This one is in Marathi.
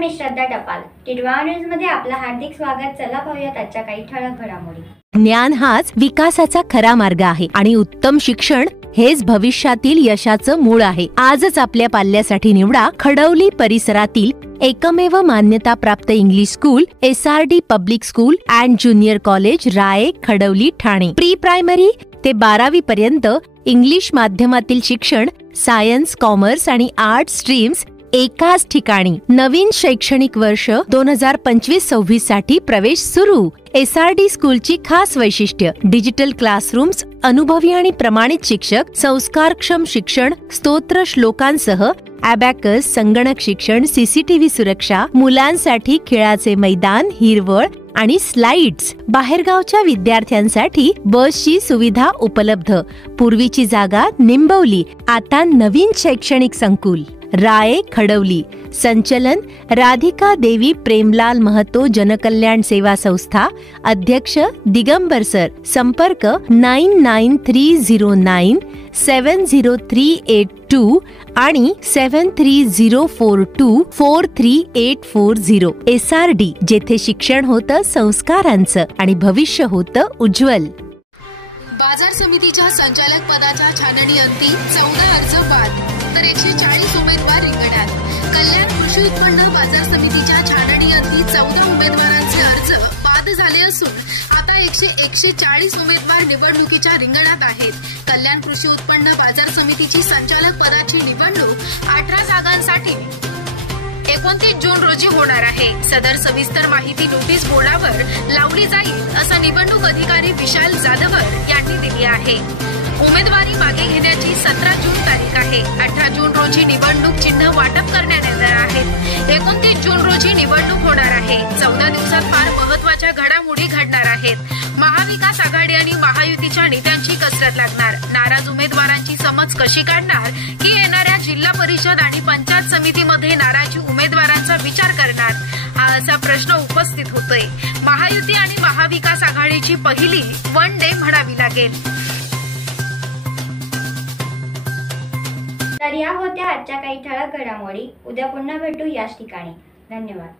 मी श्रद्धा टपाल. टिडवा न्यूज मध्ये आपलं हार्दिक स्वागत. चला पाहूयात आजच्या काही ठळक घडामोडी. ज्ञान हाच विकासाचा खरा मार्ग आहे आणि उत्तम शिक्षण हेच भविष्यातील यशाचं मूळ आहे. आजच आपल्या पाल्यासाठी निवडा खडवली परिसरातील एकमेव मान्यता प्राप्त English school SRD public school and junior college Raye Khadavli Thane. Pre primary ते 12वी पर्यंत इंग्लिश माध्यमातील शिक्षण, सायन्स, कॉमर्स आणि आर्ट्स स्ट्रीम्स एकाच ठिकाणी. नवीन शैक्षणिक वर्ष 2025-26 साठी प्रवेश सुरू. SRD स्कूलची खास वैशिष्ट्य: डिजिटल क्लासरूम्स, अनुभवी आणि प्रमाणित शिक्षक, संस्कारक्षम शिक्षण, स्तोत्र श्लोकांसह ॲबॅकस, संगणक शिक्षण, CCTV सुरक्षा, मुलांसाठी खेळाचे मैदान, हिरवळ आणि स्लाइड्स. बाहेरगावच्या विद्यार्थ्यांसाठी बसची सुविधा उपलब्ध. पूर्वीची जागा निंबवली, आता नवीन शैक्षणिक संकुल. राये खडवली. संचलन राधिका देवी प्रेमलाल महतो जनकल्याण सेवा संस्था. अध्यक्ष दिगंबर सर. संपर्क 9930970382 आणि 7304243840. SRD, जेथे शिक्षण होतं संस्कारांचं आणि भविष्य होतं उज्ज्वल. बाजार समितीच्या संचालक पदाच्या छाननीअंती 14 अर्ज बाद, तर 140 उमेदवार रिंगणात. कल्याण कृषी उत्पन्न बाजार समितीच्या छाननीअंती 14 उमेदवारांचे अर्ज बाद झाले असून आता 140 उमेदवार निवडणुकीच्या रिंगणात आहेत. कल्याण कृषी उत्पन्न बाजार समितीची संचालक पदाची निवडणूक 18 जागांसाठी 29 जून रोजी होणार आहे. सदर सविस्तर माहिती नोटीस बोर्डावर लावली जाईल असं निवडणूक अधिकारी विशाल जाधवर यांनी दिली आहे. उमेदवारी मागे घेण्याची 17 जून तारीख आहे. 18 जून रोजी निवडणूक चिन्ह वाटप करण्यात येणार आहेत. 29 जून रोजी निवडणूक होणार आहे. 14 दिवसात फार महत्वाच्या घडामोडी घडणार आहेत. महाविकास आघाडी आणि महायुतीच्या नेत्यांची कसरत लागणार. नाराज उमेदवारांची समज कशी काढणार, की येणाऱ्या जिल्हा परिषद आणि पंचायत समितीमध्ये नाराजी उमेदवारांचा विचार करणार, हा असा प्रश्न उपस्थित होतोय. महायुती आणि महाविकास आघाडीची पहिली वन डे म्हणावी लागेल. तर या होत्या आजच्या काही ठळक घडामोडी. उद्या पुन्हा भेटू याच ठिकाणी. धन्यवाद.